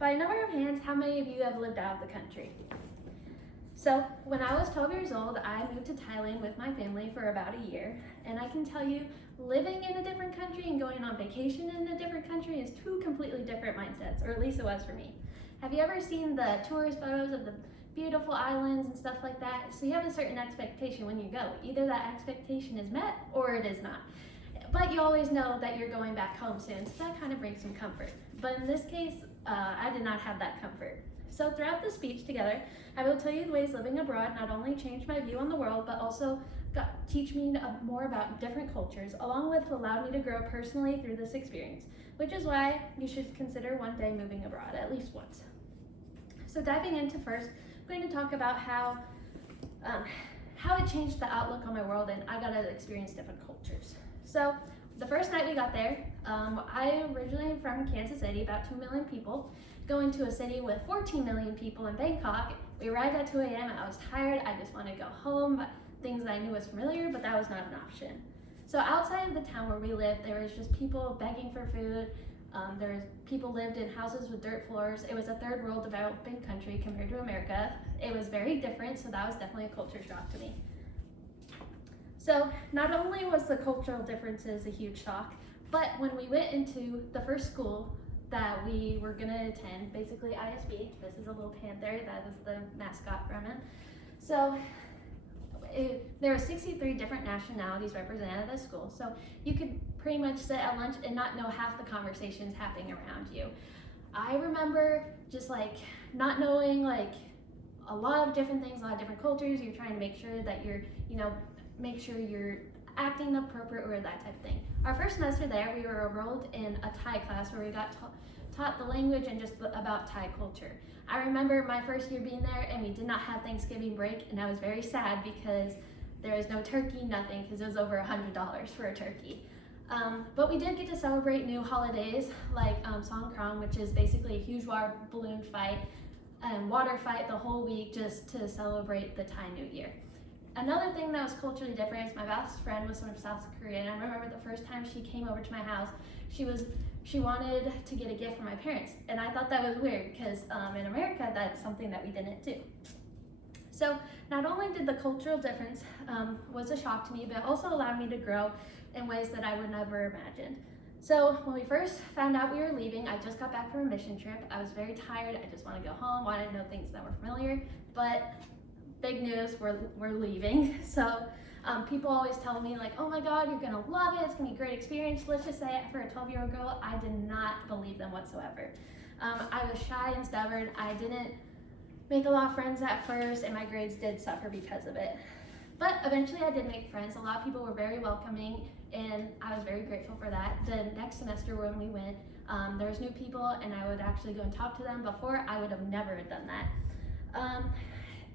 By a number of hands, how many of you have lived out of the country? So when I was 12 years old, I moved to Thailand with my family for about a year. And I can tell you, living in a different country and going on vacation in a different country is two completely different mindsets, or at least it was for me. Have you ever seen the tourist photos of the beautiful islands and stuff like that? So you have a certain expectation when you go. Either that expectation is met or it is not. But you always know that you're going back home soon, so that kind of brings some comfort. But in this case, I did not have that comfort. So throughout the speech together, I will tell you the ways living abroad not only changed my view on the world, but also teach me more about different cultures, along with allowed me to grow personally through this experience, which is why you should consider one day moving abroad, at least once. So diving into first, I'm going to talk about how it changed the outlook on my world, and I got to experience different cultures. So the first night we got there, I originally am from Kansas City, about 2 million people, going to a city with 14 million people in Bangkok. We arrived at 2 a.m. I was tired, I just wanted to go home, things that I knew was familiar, but that was not an option. So outside of the town where we lived, there was just people begging for food. People lived in houses with dirt floors. It was a third world developing country compared to America. It was very different, so that was definitely a culture shock to me. So not only was the cultural differences a huge shock, but when we went into the first school that we were gonna attend, basically ISB, this is a little panther, that is the mascot from it. So there were 63 different nationalities represented at this school. So you could pretty much sit at lunch and not know half the conversations happening around you. I remember just like not knowing like a lot of different things, a lot of different cultures. You're trying to make sure that make sure you're acting the appropriate way, that type of thing. Our first semester there, we were enrolled in a Thai class where we got taught the language and just about Thai culture. I remember my first year being there and we did not have Thanksgiving break, and I was very sad because there was no turkey, nothing, because it was over $100 for a turkey. But we did get to celebrate new holidays like Songkran, which is basically a huge water balloon fight and water fight the whole week just to celebrate the Thai New Year. Another thing that was culturally different is my best friend was from South Korea, and I remember the first time she came over to my house, she wanted to get a gift for my parents, and I thought that was weird because in America that's something that we didn't do. So not only did the cultural difference was a shock to me, but it also allowed me to grow in ways that I would never imagined. So when we first found out we were leaving, I just got back from a mission trip. I was very tired. I just wanted to go home, wanted to know things that were familiar, but big news, we're leaving. So people always tell me like, oh my God, you're gonna love it, it's gonna be a great experience. Let's just say for a 12-year-old girl, I did not believe them whatsoever. I was shy and stubborn. I didn't make a lot of friends at first, and my grades did suffer because of it. But eventually I did make friends. A lot of people were very welcoming, and I was very grateful for that. The next semester when we went, there was new people, and I would actually go and talk to them. Before, I would have never done that.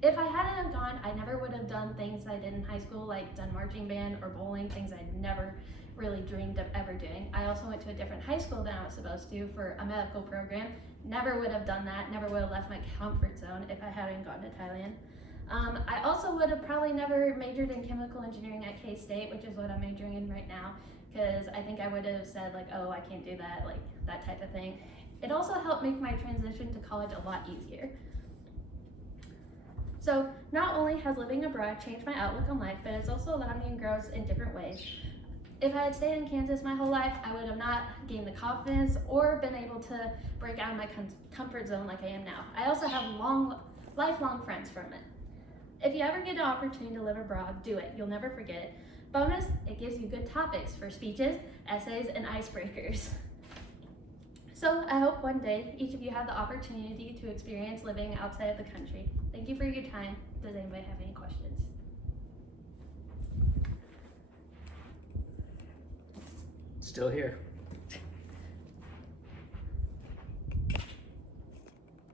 If I hadn't gone, I never would have done things I did in high school, like done marching band or bowling, things I never really dreamed of ever doing. I also went to a different high school than I was supposed to for a medical program. Never would have done that, never would have left my comfort zone if I hadn't gone to Thailand. I also would have probably never majored in chemical engineering at K-State, which is what I'm majoring in right now, because I think I would have said like, oh, I can't do that, like that type of thing. It also helped make my transition to college a lot easier. So not only has living abroad changed my outlook on life, but it's also allowed me to grow in different ways. If I had stayed in Kansas my whole life, I would have not gained the confidence or been able to break out of my comfort zone like I am now. I also have lifelong friends from it. If you ever get an opportunity to live abroad, do it. You'll never forget it. Bonus, it gives you good topics for speeches, essays, and icebreakers. So I hope one day each of you have the opportunity to experience living outside of the country. Thank you for your time. Does anybody have any questions? Still here.